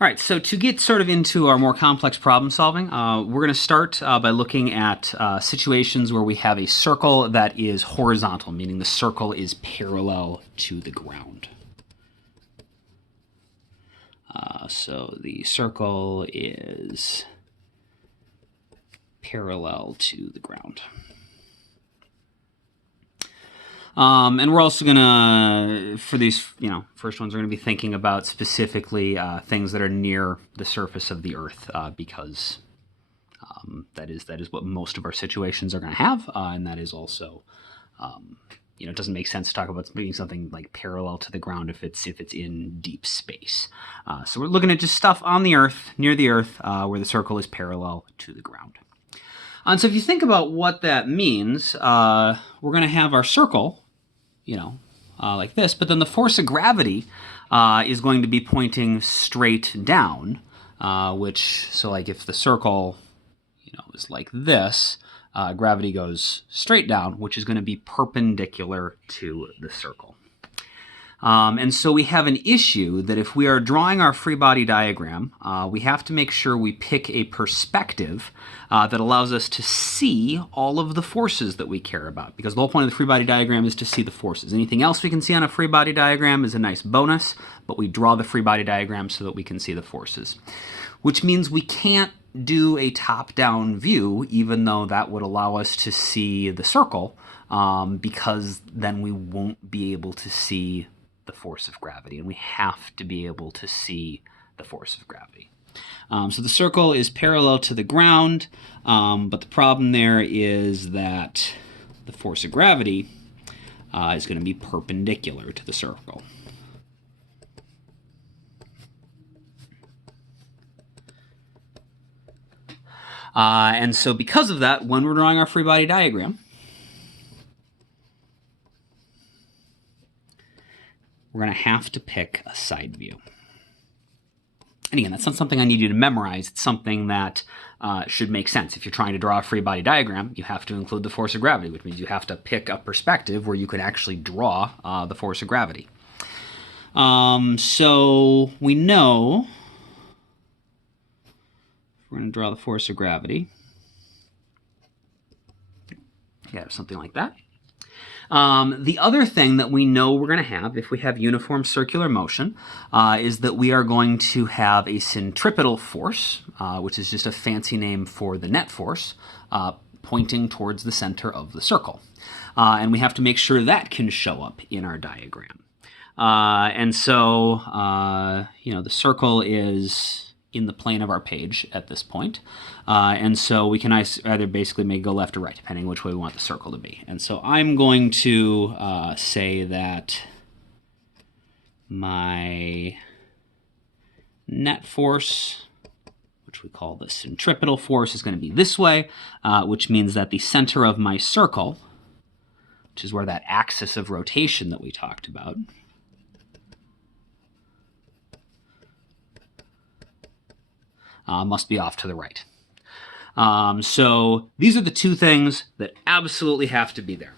All right, so to get sort of into our more complex problem solving, we're going to start by looking at situations where we have a circle that is horizontal, meaning the circle is parallel to the ground. So the circle is parallel to the ground. And we're also going to, for these, first ones, we're going to be thinking about specifically things that are near the surface of the Earth, because that is what most of our situations are going to have, and that is also, it doesn't make sense to talk about being something like parallel to the ground if it's in deep space. So we're looking at just stuff on the Earth, near the Earth, where the circle is parallel to the ground. And so if you think about what that means, we're going to have our circle, like this, but then the force of gravity is going to be pointing straight down, so like if the circle, is like this, gravity goes straight down, which is going to be perpendicular to the circle. And so we have an issue that if we are drawing our free body diagram, we have to make sure we pick a perspective that allows us to see all of the forces that we care about, because the whole point of the free body diagram is to see the forces. Anything else we can see on a free body diagram is a nice bonus, but we draw the free body diagram so that we can see the forces, which means we can't do a top-down view, even though that would allow us to see the circle, because then we won't be able to see the force of gravity, and we have to be able to see the force of gravity. So the circle is parallel to the ground, but the problem there is that the force of gravity is going to be perpendicular to the circle. And so because of that, when we're drawing our free body diagram, we're going to have to pick a side view. And again, that's not something I need you to memorize. It's something that should make sense. If you're trying to draw a free body diagram, you have to include the force of gravity, which means you have to pick a perspective where you can actually draw the force of gravity. So we know we're going to draw the force of gravity. Yeah, something like that. The other thing that we know we're going to have, if we have uniform circular motion, is that we are going to have a centripetal force, which is just a fancy name for the net force, pointing towards the center of the circle. And we have to make sure that can show up in our diagram. And so, the circle is in the plane of our page at this point. And so we can either basically make go left or right, depending which way we want the circle to be. And so I'm going to say that my net force, which we call the centripetal force, is going to be this way, which means that the center of my circle, which is where that axis of rotation that we talked about, must be off to the right. So these are the two things that absolutely have to be there.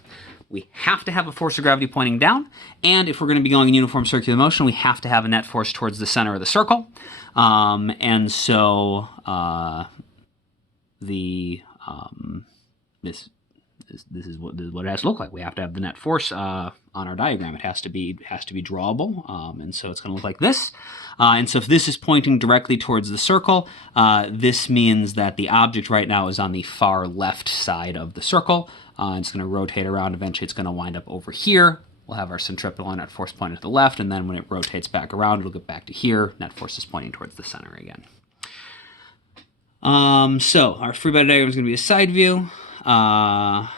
We have to have a force of gravity pointing down, and if we're going to be going in uniform circular motion, we have to have a net force towards the center of the circle. And so this is what it has to look like. We have to have the net force on our diagram. It has to be drawable, and so it's going to look like this. And so if this is pointing directly towards the circle, this means that the object right now is on the far left side of the circle. It's going to rotate around. Eventually, it's going to wind up over here. We'll have our centripetal net force pointed to the left, and then when it rotates back around, it'll get back to here. Net force is pointing towards the center again. So our free body diagram is going to be a side view. The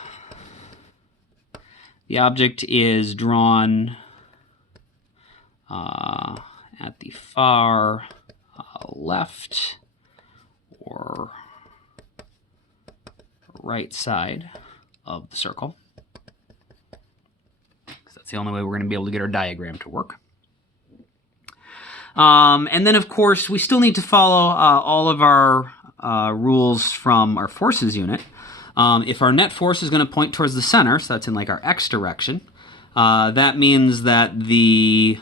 object is drawn at the far left or right side of the circle, because that's the only way we're going to be able to get our diagram to work. And then, of course, we still need to follow all of our rules from our forces unit. If our net force is going to point towards the center, so that's in like our x direction, that means that the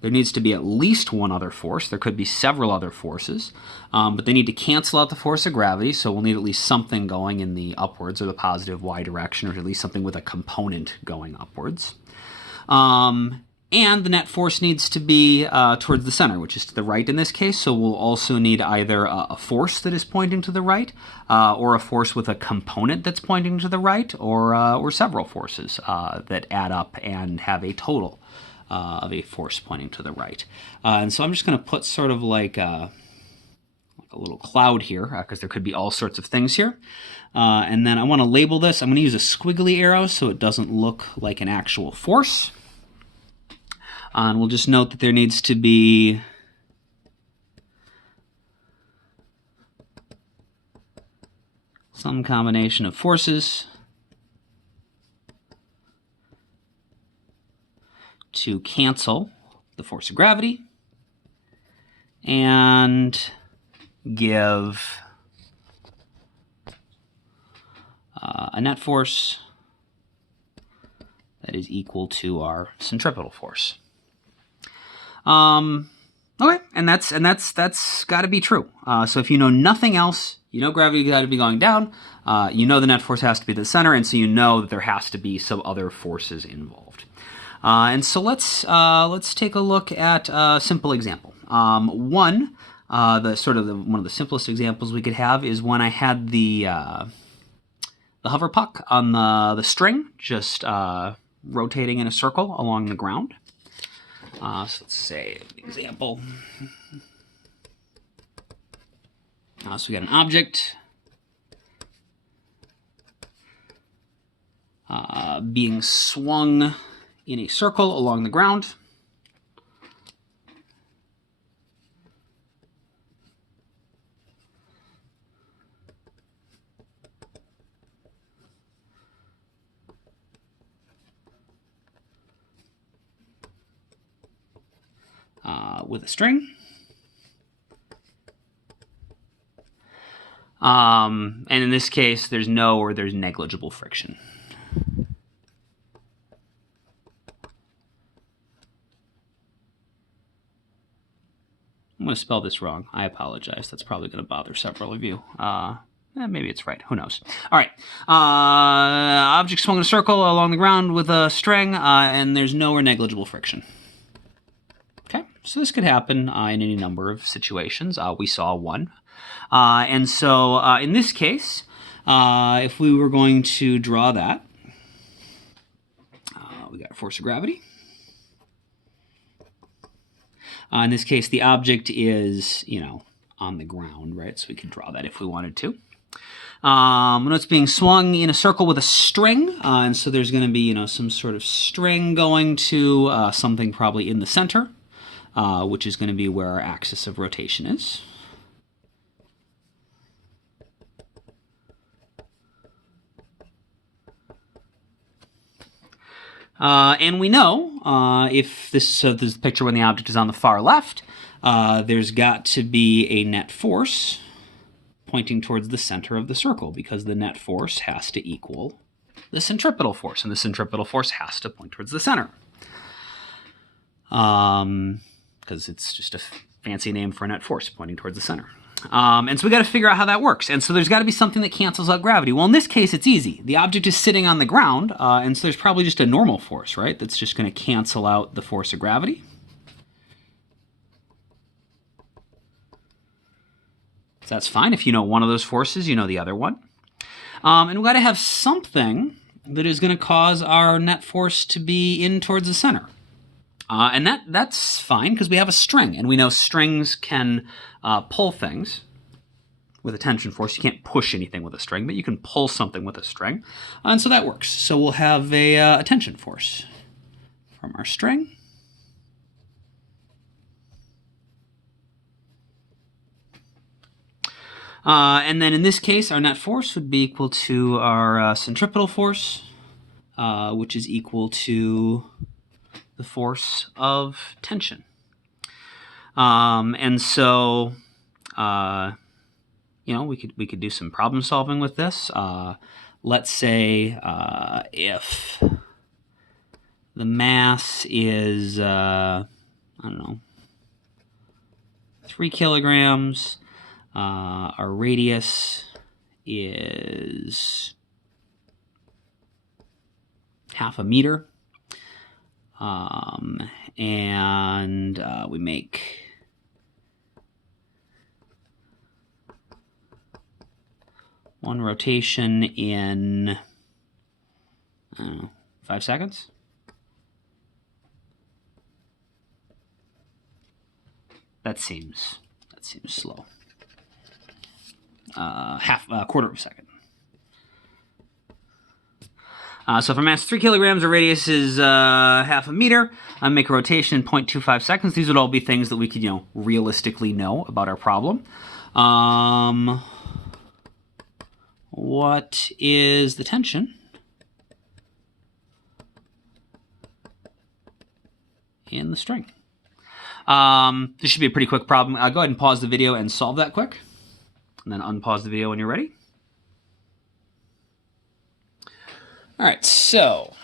there needs to be at least one other force. There could be several other forces, but they need to cancel out the force of gravity, so we'll need at least something going in the upwards or the positive y direction, or at least something with a component going upwards. And the net force needs to be towards the center, which is to the right in this case, so we'll also need either a force that is pointing to the right, or a force with a component that's pointing to the right, or several forces that add up and have a total of a force pointing to the right. And so I'm just going to put sort of like a little cloud here, because there could be all sorts of things here. And then I want to label this. I'm going to use a squiggly arrow so it doesn't look like an actual force. And we'll just note that there needs to be some combination of forces to cancel the force of gravity and give a net force that is equal to our centripetal force. Okay, and that's got to be true. So if you know nothing else, you know gravity got to be going down. You know the net force has to be the center, and so you know that there has to be some other forces involved. And so let's take a look at a simple example. One of the simplest examples we could have is when I had the hover puck on the string, just rotating in a circle along the ground. So let's say an example. So we got an object being swung in a circle along the ground. With a string. And in this case, there's no or there's negligible friction. I'm going to spell this wrong. I apologize. That's probably going to bother several of you. Maybe it's right. Who knows? All right. Object swung in a circle along the ground with a string, and there's no or negligible friction. Okay, so this could happen in any number of situations. We saw one. And so in this case, if we were going to draw that, we got a force of gravity. In this case, the object is, on the ground, right? So we could draw that if we wanted to. When it's being swung in a circle with a string, and so there's going to be, some sort of string going to something probably in the center, which is going to be where our axis of rotation is. And we know if this is the picture when the object is on the far left, there's got to be a net force pointing towards the center of the circle, because the net force has to equal the centripetal force, and the centripetal force has to point towards the center. Because it's just a fancy name for a net force pointing towards the center. And so we got to figure out how that works. And so there's got to be something that cancels out gravity. Well, in this case, it's easy. The object is sitting on the ground, and so there's probably just a normal force, right? That's just going to cancel out the force of gravity. So that's fine. If you know one of those forces, you know the other one. And we've got to have something that is going to cause our net force to be in towards the center. And that's fine because we have a string, and we know strings can pull things with a tension force. You can't push anything with a string, but you can pull something with a string, and so that works. So we'll have a tension force from our string. And then in this case, our net force would be equal to our centripetal force, which is equal to the force of tension. And so, we could do some problem solving with this. Let's say if the mass is, I don't know, 3 kilograms. Our radius is half a meter. And we make one rotation in, I don't know, 5 seconds. That seems slow. Quarter of a second. So if our mass is 3 kilograms, our radius is half a meter, I make a rotation in 0.25 seconds. These would all be things that we could, realistically know about our problem. What is the tension in the string? This should be a pretty quick problem. Go ahead and pause the video and solve that quick. And then unpause the video when you're ready. All right, so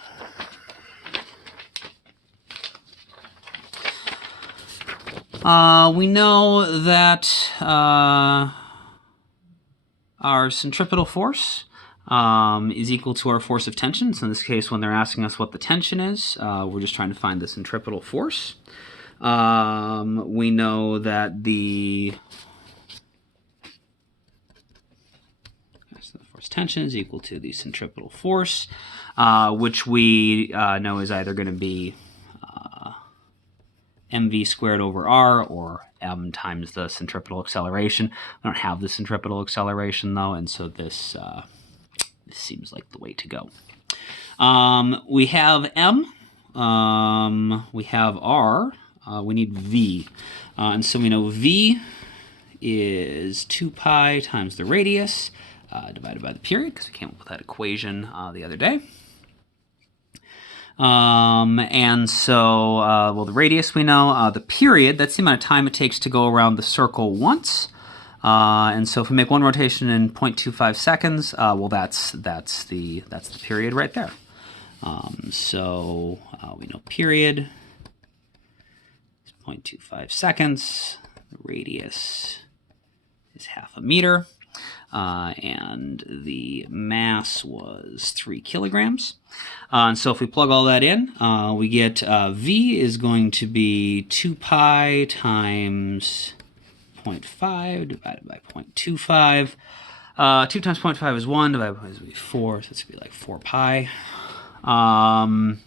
we know that our centripetal force is equal to our force of tension. So in this case, when they're asking us what the tension is, we're just trying to find the centripetal force. We know that the force tension is equal to the centripetal force, which we know is either going to be mv squared over r, or m times the centripetal acceleration. I don't have the centripetal acceleration, though, and so this seems like the way to go. We have m, we have r, we need v, and so we know v is 2 pi times the radius divided by the period, because we came up with that equation the other day. And so, well, the radius we know, the period, that's the amount of time it takes to go around the circle once. And so if we make one rotation in 0.25 seconds, well, that's the period right there. So we know period is 0.25 seconds. The radius is half a meter. And the mass was 3 kilograms. And so if we plug all that in, we get V is going to be 2 pi times 0.5 divided by 0.25. 2 times 0.5 is 1, divided by 4, so it's going to be like 4 pi. And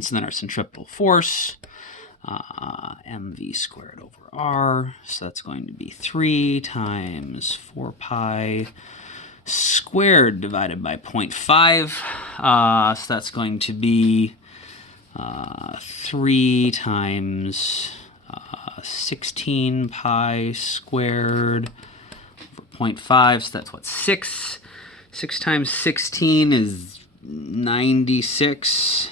so then our centripetal force, mv squared over r, so that's going to be 3 times 4 pi squared divided by 0.5, so that's going to be 3 times 16 pi squared over 0.5, so that's what, 6. 6 times 16 is 96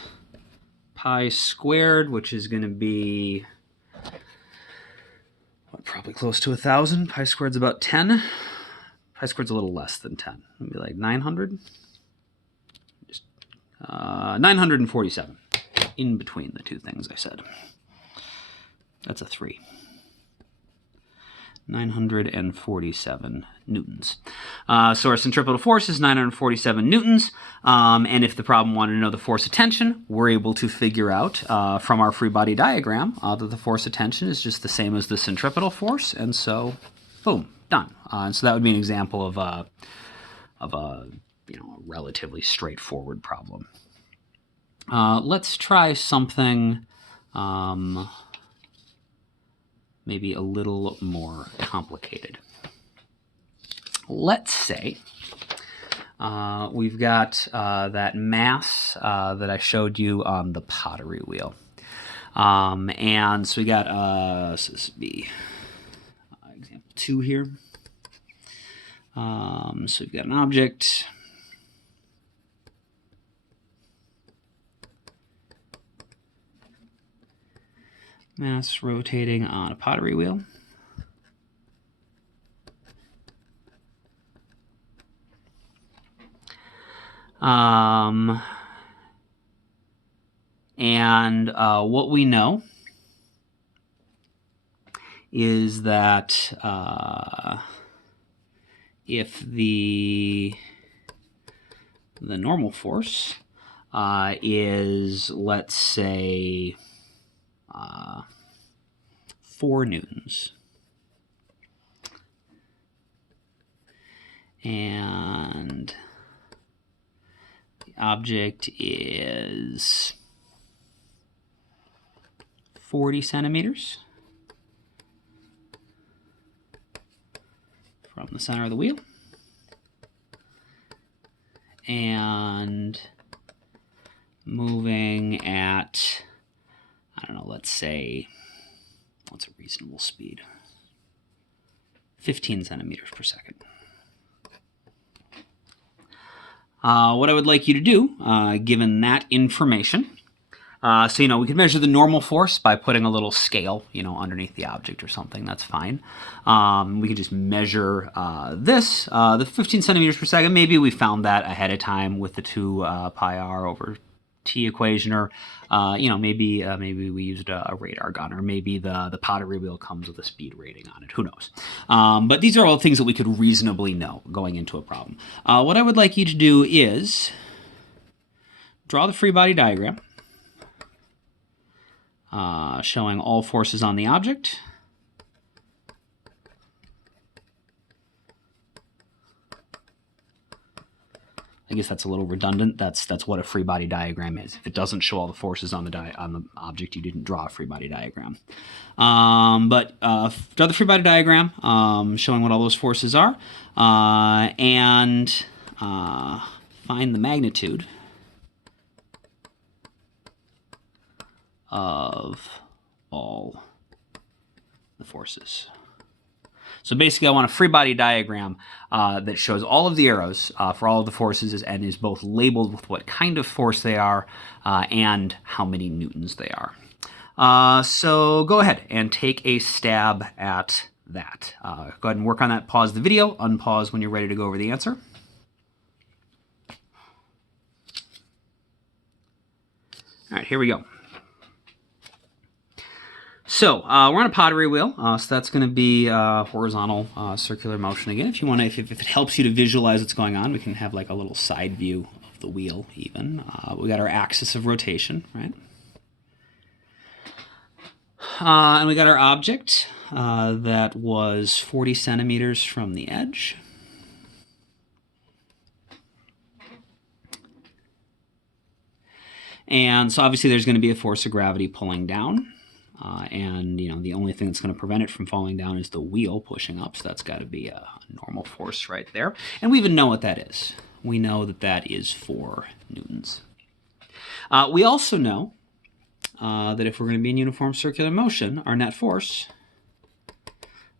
pi squared, which is going to be probably close to 1,000. Pi squared's about 10. Pi squared's a little less than 10. Maybe like 900. Just 947 in between the two things I said. That's a 3. 947 newtons. So our centripetal force is 947 newtons, and if the problem wanted to know the force of tension, we're able to figure out from our free body diagram that the force of tension is just the same as the centripetal force, and so, boom, done. And so that would be an example of a relatively straightforward problem. Let's try something maybe a little more complicated. Let's say we've got that mass that I showed you on the pottery wheel. And so we got, so this would be example 2 here. So we've got an object. Mass rotating on a pottery wheel. And what we know is that if the normal force is, let's say, 4 newtons, and the object is 40 centimeters from the center of the wheel, and moving at, I don't know, let's say, what's a reasonable speed? 15 centimeters per second. What I would like you to do, given that information, so, we could measure the normal force by putting a little scale, underneath the object or something. That's fine. We could just measure this, the 15 centimeters per second. Maybe we found that ahead of time with the 2 pi r over t equation, or, maybe we used a radar gun, or maybe the pottery wheel comes with a speed rating on it. Who knows? But these are all things that we could reasonably know going into a problem. What I would like you to do is draw the free body diagram, showing all forces on the object. I guess that's a little redundant. That's what a free body diagram is. If it doesn't show all the forces on the object, you didn't draw a free body diagram. But draw the free body diagram, showing what all those forces are, and find the magnitude of all the forces. So basically, I want a free body diagram that shows all of the arrows for all of the forces and is both labeled with what kind of force they are and how many newtons they are. So go ahead and take a stab at that. Go ahead and work on that. Pause the video. Unpause when you're ready to go over the answer. All right, here we go. So we're on a pottery wheel, so that's going to be horizontal circular motion again. If you want to, if it helps you to visualize what's going on, we can have like a little side view of the wheel even. We got our axis of rotation, right? And we got our object that was 40 centimeters from the edge. And so obviously there's going to be a force of gravity pulling down. And, the only thing that's going to prevent it from falling down is the wheel pushing up. So that's got to be a normal force right there. And we even know what that is. We know that that is 4 newtons. We also know that if we're going to be in uniform circular motion, our net force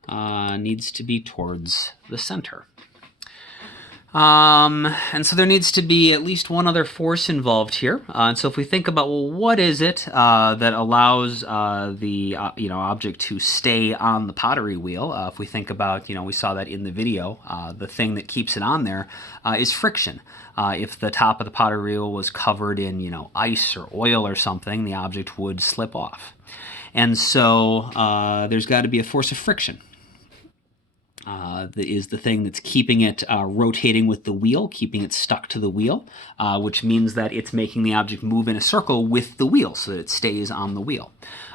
needs to be towards the center. And so there needs to be at least one other force involved here. And so if we think about, well, what is it that allows the object to stay on the pottery wheel? If we think about, we saw that in the video, the thing that keeps it on there is friction. If the top of the pottery wheel was covered in, ice or oil or something, the object would slip off. And so there's got to be a force of friction. That is the thing that's keeping it rotating with the wheel, keeping it stuck to the wheel, which means that it's making the object move in a circle with the wheel so that it stays on the wheel.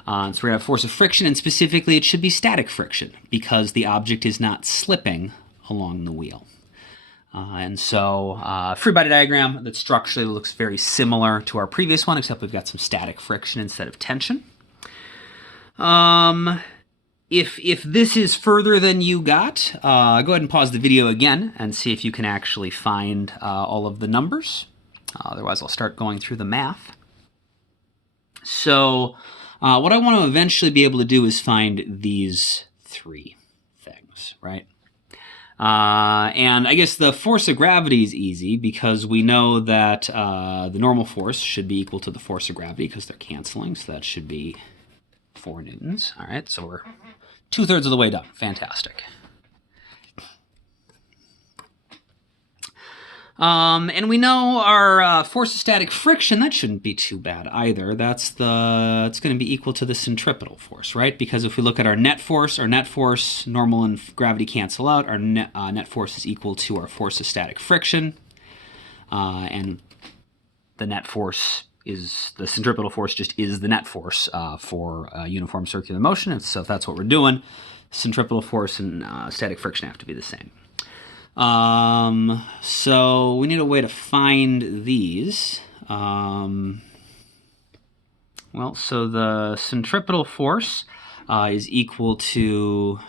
So we're going to have force of friction, and specifically it should be static friction because the object is not slipping along the wheel. And so free body diagram that structurally looks very similar to our previous one, except we've got some static friction instead of tension. If this is further than you got, go ahead and pause the video again and see if you can actually find all of the numbers. Otherwise, I'll start going through the math. So what I want to eventually be able to do is find these 3 things, right? And I guess the force of gravity is easy because we know that the normal force should be equal to the force of gravity because they're canceling, so that should be 4 newtons. All right, so we're 2/3 of the way done. Fantastic. And we know our force of static friction, that shouldn't be too bad either. It's going to be equal to the centripetal force, right? Because if we look at our net force, normal and gravity cancel out. Our net force is equal to our force of static friction. And the net force is, the centripetal force just is the net force for uniform circular motion. And so if that's what we're doing, centripetal force and static friction have to be the same. So we need a way to find these. Well, so the centripetal force is equal to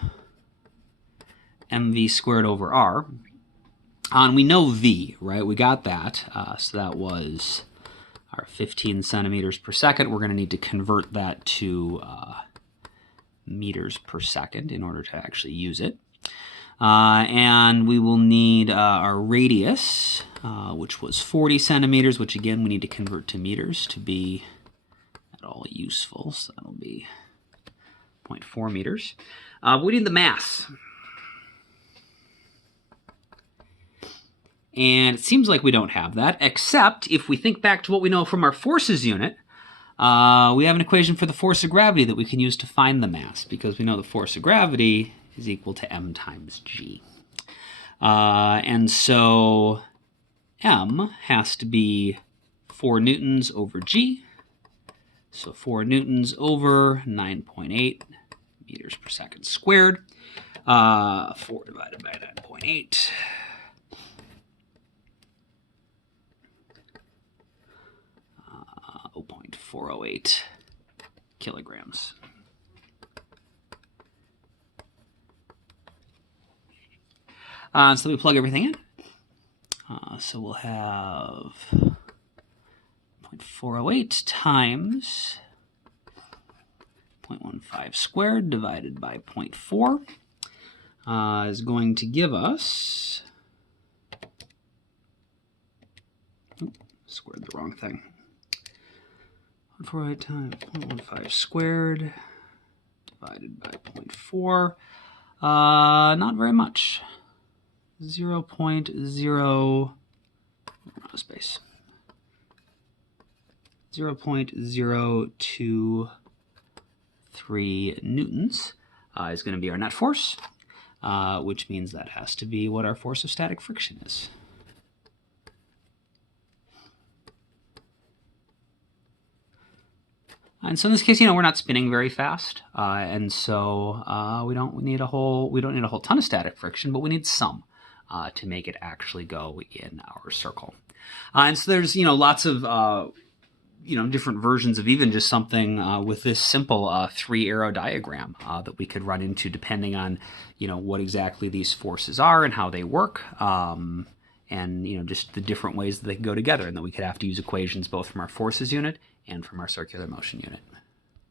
mv squared over r. And we know v, right? We got that. So that was our 15 centimeters per second. We're going to need to convert that to meters per second in order to actually use it. And we will need our radius, which was 40 centimeters, which again we need to convert to meters to be at all useful. So that'll be 0.4 meters. We need the mass. And it seems like we don't have that, except if we think back to what we know from our forces unit, we have an equation for the force of gravity that we can use to find the mass, because we know the force of gravity is equal to m times g. And so m has to be 4 newtons over g. So 4 newtons over 9.8 meters per second squared. 4 divided by 9.8. 0.408 kilograms. So we plug everything in. So we'll have 0.408 times 0.15 squared divided by 0.4 is going to give us, squared the wrong thing. 0.48 times 0.15 squared divided by 0.4. Not very much. 0.0 space. 0.023 newtons is going to be our net force, which means that has to be what our force of static friction is. And so in this case, we're not spinning very fast, and so we don't need a whole ton of static friction, but we need some to make it actually go in our circle. And so there's lots of different versions of even just something with this simple 3-arrow diagram that we could run into depending on what exactly these forces are and how they work. And just the different ways that they can go together, and that we could have to use equations both from our forces unit and from our circular motion unit.